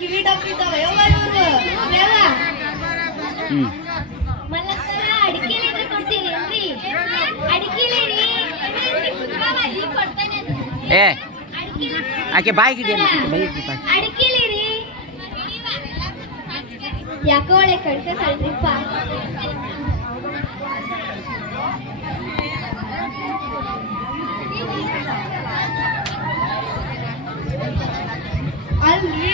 ಕಿವಿ ಡಬ್ಬಿದ್ದಾವ ಯವ್ವ ಇವ್ರು ಯವ್ವ ಮಲ್ಲಕ್ಕರ ಅಡಿಕೆಲಿ ಕೊಡ್ತೀನಿ ಏನ್ರಿ ಅಡಿಕೆಲಿ ರೀ ಈ ಕೊಡ್ತಾನೆ ಏ ಆಕೆ ಬಾಯಿಗೆ ಅಡಿಕೆಲಿ ರೀ ಯಾಕೋ ಒಳ್ಳೆ ಕಳ್ಸಲ್ರಿಪ್ಪ ಅಲ್ರಿ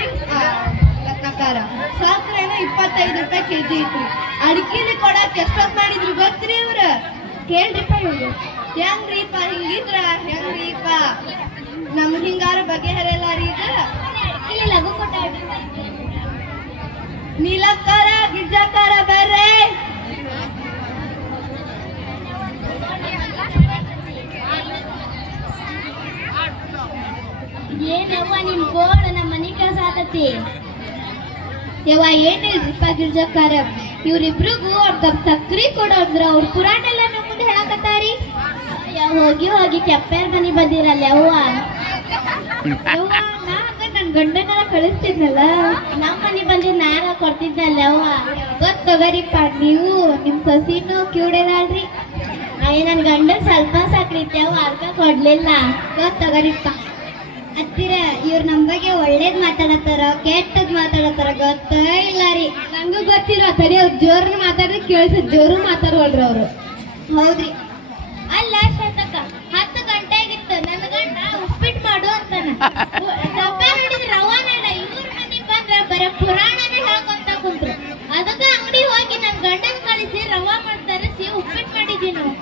ಲಕ್ಕಕಾರ ಸಕ್ಕರೆನ 25 ರೂಪಾಯಿ ಕೆಜಿ ಐತ್ರಿ ಅಡಿಕೆಲಿ ಕೊಡಕ್ ಎಷ್ಟೊತ್ತು ಮಾಡಿದ್ರು ಗೊತ್ತ್ರಿ ಇವ್ರ ಕೇಳ್ರಿಪ್ಪ ಇವ್ರು ಹೆಂಗ್ರಿಪ್ಪ ಹಿಂಗಿದ್ರ ಹೆಂಗ್ರಿಪ್ಪ ನಮ್ಗೆ ಹಿಂಗಾರ ಬಗೆಹರಿಯಲ್ಲ ರೀ ಇದು ಲಘು ಕೊಟ್ಟ ನೀಲಕ್ಕಾರ ಗಿಜ್ಜಾಕಾರ ಬರ್ರೆ ಏನವ್ವ ನಿಮ್ ಗೋಳ ನಮ್ಮ ಮನೆ ಕೆಲಸ ಆತತಿ ಯವ್ವ ಏನಿಲ್ರಿಪ್ಪ ಗಿರ್ಜಕ್ಕಾರ ಇವ್ರಿಬ್ರಿಗೂ ಅವ್ರ ಸಕ್ರಿ ಕೊಡೋದ್ರ ಅವ್ರ ಪುರಾಣ ಎಲ್ಲ ನಮ್ಮ ಮುಂದೆ ಹೇಳಕತ್ತಾರಿ ಹೋಗಿ ಹೋಗಿ ಕೆಪ್ಪೇರ್ ಮನಿ ಬಂದಿರಲ್ಲ ಯವ್ವ ಯವ್ವ ನಾ ನನ್ ಗಂಡನೆಲ್ಲ ಕಳಿಸ್ತಿದ್ನಲ್ಲ ನಮ್ಮ ಮನಿ ಬಂದಿದ್ ನಾರ ಕೊಡ್ತಿದ್ದಲ್ಲ ಯವ್ವ ಗೊತ್ತೋಗರಿಪ್ಪ ನೀವು ನಿಮ್ ಸೊಸಿನೂ ಕ್ಯೂಡೆದಾಳ್ರಿ ನನ್ ಗಂಡನ್ ಸ್ವಲ್ಪ ಸಕ್ರಿ ಯವ್ವ ಅದಕ್ಕ ಕೊಡ್ಲಿಲ್ಲ ಗೊತ್ತೋಗರಿಪ್ಪ ಹತ್ತಿರ ಇವ್ರು ನಮ್ ಬಗ್ಗೆ ಒಳ್ಳೇದ್ ಮಾತಾಡತ್ತಾರ ಕೆಟ್ಟದ್ ಮಾತಾಡತ್ತಾರ ಗೊತ್ತ ಇಲ್ಲ ರೀ ನಂಗೂ ಗೊತ್ತಿಲ್ಲ ತಡಿ ಅವ್ರು ಜೋರ್ ಮಾತಾಡ್ರಿ ಕೇಳಿಸ ಜೋರು ಮಾತಾಡುವಲ್ರಿ ಅವ್ರು ಹೌದ್ರಿ ಅಲ್ಲ ಶತಕ 10 ಗಂಟೆ ಆಗಿತ್ತು ನನ್ನ ಗಂಡ ಉಪ್ಪಿಟ್ಟು ಮಾಡು ಅಂತಾನ ನೋಡಿದ್ರೆ ರವಾನಡ ಇವ್ರ ಮನೆಗ್ ಬಂದ್ರ ಬರೀ ಪುರಾಣನೇ ಹೇಳ್ಕೊಂತ ಕುಂತ್ರು ಅದಕ್ಕ ಅಂಗಡಿ ಹೋಗಿ ನನ್ ಗಂಡನ್ ಕಳಿಸಿ ರವಾ ಮಾಡ್ತಾರೆ ಉಪ್ಪಿಟ್ಟು ಮಾಡಿದೀವಿ ನಾವು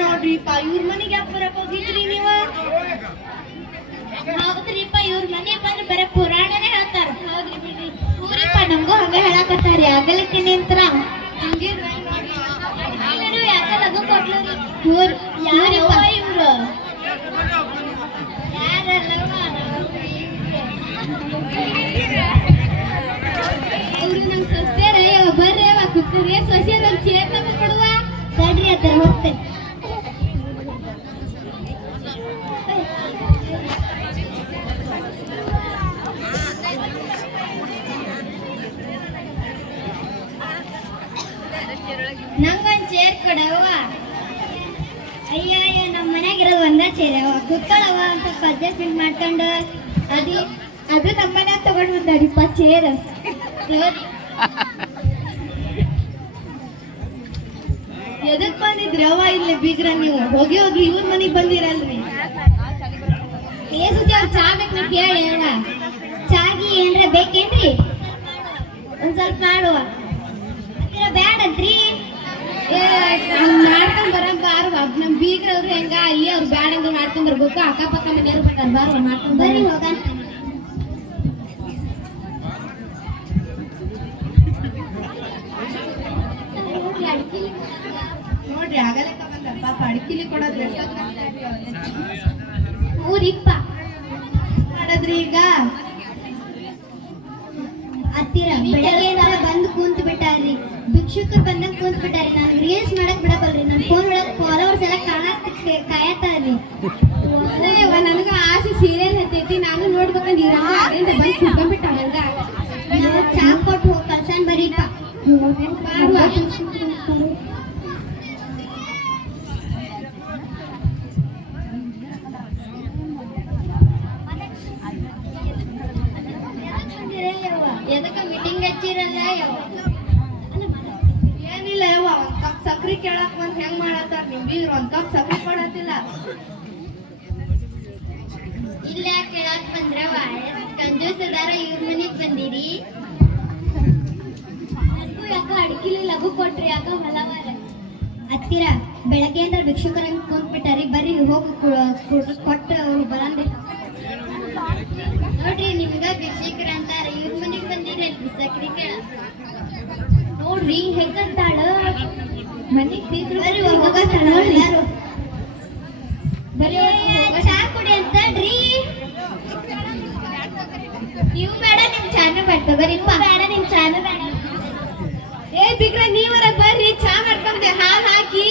ನೋಡ್ರಿಪ್ಪ ಇವ್ರ ಮನೆಗೆ ಯಾಕೆ ಬರಕ್ ಹೋಗಿದ್ರಿ ನೀವು ಹೌದ್ರಿಪ್ಪ ಇವ್ರ ಮನೆ ಬಂದ್ರೆ ಬರೀ ಪುರಾಣನೇ ಹೇಳ್ತಾರ ಹೌದ್ರಿ ಬಿಡ್ರಿ ಊರಿಪ್ಪ ನಮಗೂ ಹಂಗ ಹೇಳಕತ್ತಾರಿ ಆಗಲಿಕ್ಕಿನಿ ಅಂತರ ಯಾಕ ಲಗು ಕೊಡ್ಲರಿ ಯಾರಿಪ್ಪ ಇವ್ರು ಅವ್ರು ನಮ್ ಸಸ್ಯಾರ ಬರ್ರಿ ಅವ ಕೂತ್ರಿ ಸಸ್ಯಾರ ಚೇರ್ ತಗೊಂಡ್ ಕೊಡುವ ತಡ್ರಿ ಅದರ ಹೋಗ್ತೇನೆ ನಂಗೊಂದ್ ಚೇರ್ ಕೊಡವ ಅಯ್ಯ ನಮ್ಮ ಮನ್ಯಾಗ ಇರೋದು ಒಂದ ಚೇರ್ ಅವ ಕುತ್ಕೊಳ್ಳವ ಅಂತ ಅಡ್ಜಸ್ಟ್ಮೆಂಟ್ ಮಾಡ್ಕೊಂಡು ಅದು ನಮ್ಮ ಮನ್ಯಾಗ ತಗೊಂಡ್ ಬಂದಾರಿಪ್ಪ ಚೇರ್ ಎದಕ್ ಬಂದಿದ್ರಿ ಅವ ಇಲ್ಲಿ ಬೀಗ್ರ ನೀವು ಹೋಗಿ ಹೋಗಿ ಇವ್ರ ಮನೆಗ್ ಬಂದಿರಲ್ರಿ ಚಾ ಬೇಕು ಕೇಳಿ ಅವ ಚಾಗಿ ಏನ್ರ ಬೇಕೇನ್ರಿ ಒಂದ್ ಸ್ವಲ್ಪ ಮಾಡುವ ಬ್ಯಾಡಂತ್ರಿ ಮಾಡ್ಕೊಂಡ್ ಬರಂಗ ಬಾರುವ ನಮ್ ಬೀಗ್ರವ್ರು ಹೆಂಗ ಅಲ್ಲಿ ಅವ್ರು ಬ್ಯಾಡ ಅಂದ್ರೆ ಮಾಡ್ಕೊಂಡ್ ಬರ್ಬೇಕು ಅಕ್ಕಪಕ್ಕ ಮನೆಯವ್ರು ಬರ್ತಾರ ಬಾರುವ ಮಾಡ್ಕೊಂಡ್ ಬರ್ರಿ ಹೋಗ ನೋಡ್ರಿ ಆಗಲೇ ತಗೊಂಡ ಪಾಪ ಅಡಿಕಿಲಿ ಕೊಡೋದ್ರಿ ಊರಿಪ್ಪ ಮಾಡದ್ರಿ ಈಗ ಹತ್ತಿರ ಬೆಳಗ್ಗೆ ಬಂದು ಕುಂತ ಬಿಟ್ಟಾರ್ರಿ ಭಿಕ್ಷುಕರು ಬಂದಂಗ ಕುಂತ ಬಿಟ್ಟಾರಿ ನಾನು ರೀಲ್ಸ್ ಮಾಡಕ್ ಬಿಡಬಲ್ರಿ ನನ್ನ ಫೋನ್ ಒಳಗೆ ಫಾಲೋವರ್ಸ್ ಎಲ್ಲ ಕಾಯತಾರ್ರಿ ನನಗ ಆಸೆ ಸೀರಿಯಲ್ ಹತ್ತೈತಿ ನಾನು ನೋಡ್ಬೇಕಂದ್ ಇರಂಗ ಬಂದು ಕುತ್ಕೊಂಡ್ಬಿಟ್ಟ ಹಂಗ ಚಾ ಕೊಟ್ಟು ಹೋಗಿ ಕಳ್ಸನ್ ಬರೀಪ್ಪ ಎದಕ್ಕ ಮೀಟಿಂಗ್ ಹಚ್ಚಿರಲ್ಲ ಏನಿಲ್ಲ ಯವ್ವ ಒಂದ್ ಕಪ್ ಸಕ್ರಿ ಕೇಳಕ್ ಬಂದ್ ಹೆಂಗ್ ಮಾಡತ್ತಾರ ನಿಮ್ ಬೀಗ್ರು ಒಂದ್ ಕಪ್ ಸಕ್ರಿ ಕೊಡತ್ತಿಲ್ಲ ಇಲ್ಲ ಕೇಳಕ್ ಬಂದ್ರವ ಕಂಜೂಸ್ ಅದಾರ ಇವ್ರ ಮನಿಗ್ ಬಂದಿರಿ ಯಾಕ ಅಡಿಕಿಲಿ ಲಘು ಕೊಟ್ರಿ ಯಾಕ ಹೊಲವಾರ ಹತ್ತಿರ ಬೆಳಗ್ಗೆ ಅಂದ್ರೆ ಭಿಕ್ಷುಕರಂಗ್ ಕುಂತ್ಬಿಟ್ಟಾರಿ ಬರ್ರಿ ಹೋಗಿ ಕೊಟ್ಟು ಬರಂದ್ರಿ ನೋಡ್ರಿ ನಿಮ್ಗ ಭಿಕ್ಷುಕರ ಅಂತಾರ ಇವ್ರ ಮನಿಗ್ ಬಂದಿರಿ ಸಕ್ರಿ ಕೇಳ ನೋಡ್ರಿ ಹೆಂಗಂತಾಳ ಮನಿಗ್ ಬೀಗ್ರು ಬರ್ರಿ ಹೋಗತ್ತಾಳ ನೋಡ್ರಿ ಬರೀ ಚಾ ಕುಡಿ ಅಂತಲ್ರಿ ನೀವು ಬೇಡ ನಿಮ್ ಚಾನು ಬೇಡ ಬರೀಪ್ಪ ಬೇಡ ನಿಮ್ ಚಾನು ಬೇಡ ಏ ಬಿಗ್ರ ನೀವರ ಬರ್ರಿ ಚಾ ಮಾಡ್ಕೊಂಡೆ ಹಾಲು ಹಾಕಿ